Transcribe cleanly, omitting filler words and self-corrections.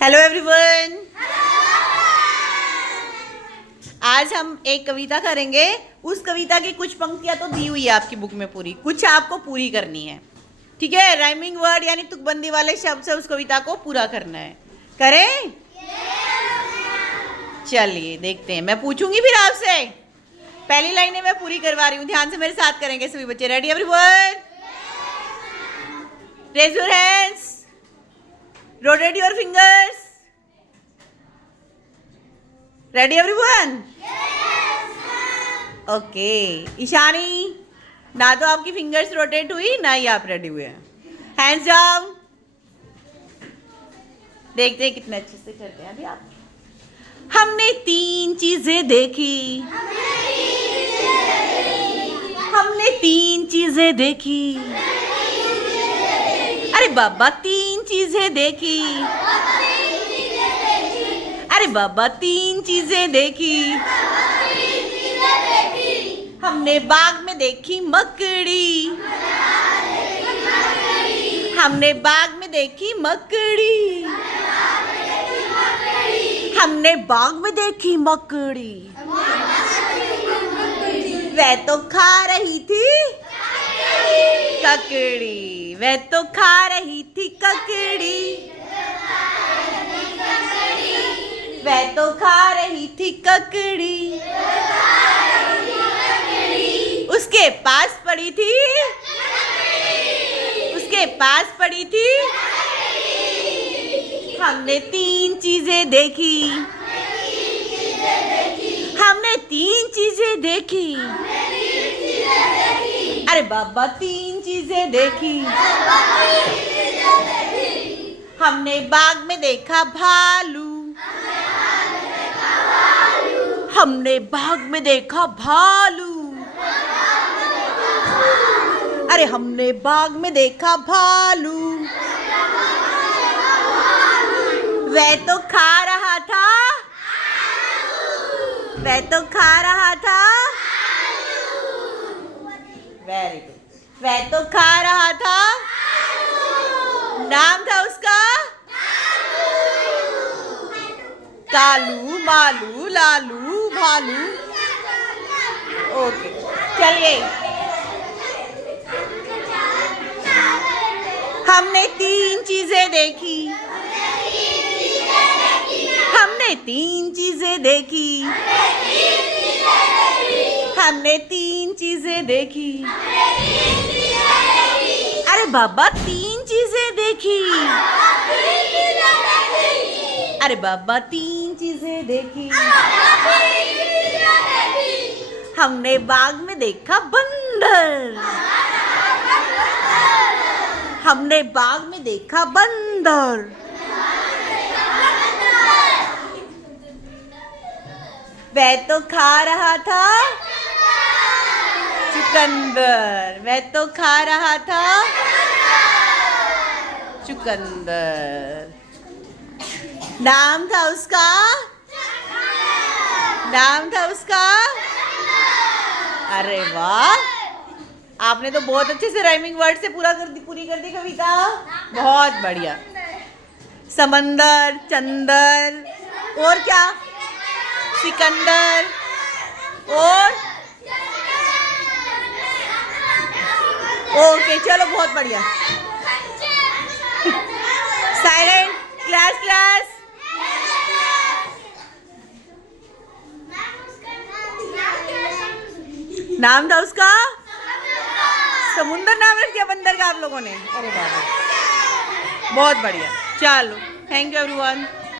Hello everyone. आज हम एक कविता करेंगे। उस कविता की कुछ पंक्तियां तो दी हुई है आपकी बुक में पूरी, कुछ आपको पूरी करनी है। ठीक है, राइमिंग वर्ड यानी तुकबंदी वाले शब्द से उस कविता को पूरा करना है। करें? चलिए देखते हैं। मैं पूछूंगी फिर आपसे। पहली लाइनें मैं पूरी करवा रही हूँ, ध्यान से मेरे साथ करेंगे सभी बच्चे। Ready everyone? Raise your hands, rotate your fingers. Ready everyone? Okay. Ishani, ना तो आपकी फिंगर्स रोटेट हुई ना ही आप रेडी हुए हैं। Hands down. देखते हैं कितने अच्छे से करते हैं अभी आप। हमने तीन चीजें देखी, हमने तीन चीजें देखी। अरे बाबा तीन चीजें देखी, अरे बाबा तीन चीजें देखी। हमने बाग में देखी मकड़ी, हमने बाग में देखी मकड़ी, हमने बाग में देखी मकड़ी। वह तो खा रही थी ककड़ी, वह तो खा रही थी ककड़ी, वह तो खा रही थी ककड़ी। उसके पास पड़ी थी, उसके पास पड़ी थी। हमने तीन चीजें देखी, हमने तीन चीजें देखी। अरे बाबा तीन चीजें देखी। हमने बाग में देखा भालू, हमने बाग में देखा भालू, अरे हमने बाग में देखा भालू। वह तो खा रहा था, वह तो खा रहा था। Very good. वह तो खा रहा था। नाम था उसका कालू, मालू, लालू, भालू। ओके, चलिए। हमने तीन चीजें देखी, हमने तीन चीजें देखी, हमने तीन चीजें देखी। अरे बाबा तीन चीजें देखी, अरे बाबा तीन चीजें देखी। हमने बाग में देखा बंदर, हमने बाग में देखा बंदर। वह तो खा रहा था चुकंदर, वह तो खा रहा था चुकंदर। नाम था उसका, नाम था उसका। अरे वाह, आपने तो बहुत अच्छे से राइमिंग वर्ड से पूरी कर दी कविता। बहुत बढ़िया। समंदर, चंदर, और क्या? सिकंदर, और ओके, चलो बहुत बढ़िया। Silent class, class. नाम था उसका समुंदर। नाम रख दिया बंदर का आप लोगों ने। अरे बाबा, बहुत बढ़िया। चलो, थैंक यू एवरीवन।